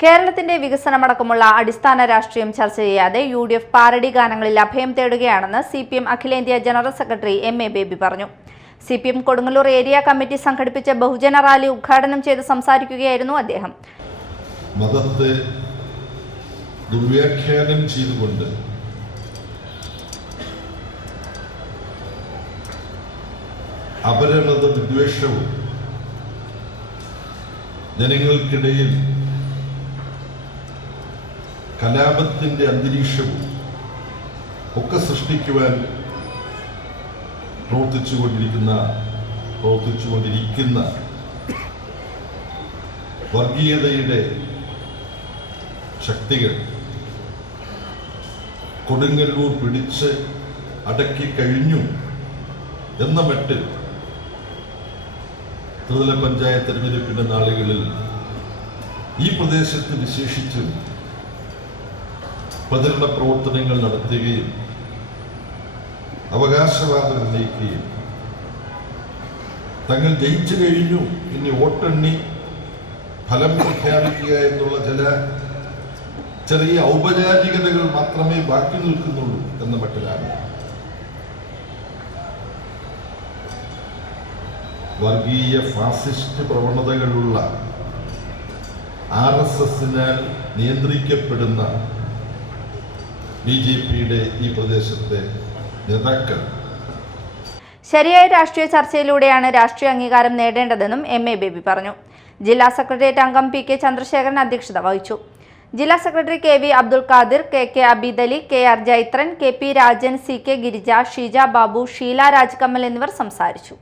കേരളത്തിന്റെ വികസനമടക്കമുള്ള അടിസ്ഥാന രാഷ്ട്രീയം ചർച്ച ചെയ്യാതെ യു.ഡി.എഫ് പാരഡി ഗാനങ്ങളിൽ അഭയം തേടുകയാണെന്ന് സി.പി.എം അഖിലേന്ത്യാ ജനറൽ സെക്രട്ടറി എം.എ. ബേബി പറഞ്ഞു. സി.പി.എം കൊടുങ്ങല്ലൂർ ഏരിയ കമ്മിറ്റി സംഘടിപ്പിച്ച ബഹുജന റാലി ഉദ്ഘാടനം ചെയ്ത് സംസാരിക്കുകയായിരുന്നു അദ്ദേഹം. മതത്തെ ദുർവ്യാഖ്യാനം ചെയ്തുകൊണ്ട് അപരമത വിദ്വേഷവും ജനങ്ങൾക്കിടയിൽ കലാപത്തിന്റെ അന്തരീക്ഷവും ഒക്കെ സൃഷ്ടിക്കുവാൻ പ്രവർത്തിച്ചുകൊണ്ടിരിക്കുന്ന വർഗീയതയുടെ ശക്തികൾ കൊടുങ്ങല്ലൂർ പിടിച്ച് അടക്കി കഴിഞ്ഞു എന്ന മട്ടിൽ ത്രിതല പഞ്ചായത്ത് തെരഞ്ഞെടുപ്പിന്റെ നാളുകളിൽ ഈ പ്രദേശത്ത് വിശേഷിച്ചും പ്രചരണ പ്രവർത്തനങ്ങൾ നടത്തുകയും അവകാശവാദം ഉന്നയിക്കുകയും തങ്ങൾ ജയിച്ചു കഴിഞ്ഞു, ഇനി വോട്ടെണ്ണി ഫലം പ്രഖ്യാപിക്കുക എന്നുള്ള ചെറിയ ഔപചാരികതകൾ മാത്രമേ ബാക്കി നിൽക്കുന്നുള്ളൂ എന്ന മട്ടിലാണ് വർഗീയ ഫാസിസ്റ്റ് പ്രവണതകളുള്ള RSSനാൽ നിയന്ത്രിക്കപ്പെടുന്ന BJPയുടെ ഈ പ്രദേശത്തെ നേതാക്കൾ ശരിയായ രാഷ്ട്രീയ ചർച്ചയിലൂടെയാണ് രാഷ്ട്രീയ അംഗീകാരം നേടേണ്ടതെന്നും എം.എ. ബേബി പറഞ്ഞു. ജില്ലാ സെക്രട്ടേറിയറ്റ് അംഗം പി.കെ. ചന്ദ്രശേഖരൻ അധ്യക്ഷത വഹിച്ചു. ജില്ലാ secretary K V. Abdul Khadir, K K. Abidali, K R. Jaithran, K P. Rajan, C K. Girija, Sheeja Babu, Sheela Rajkamal എന്നിവർ സംസാരിച്ചു.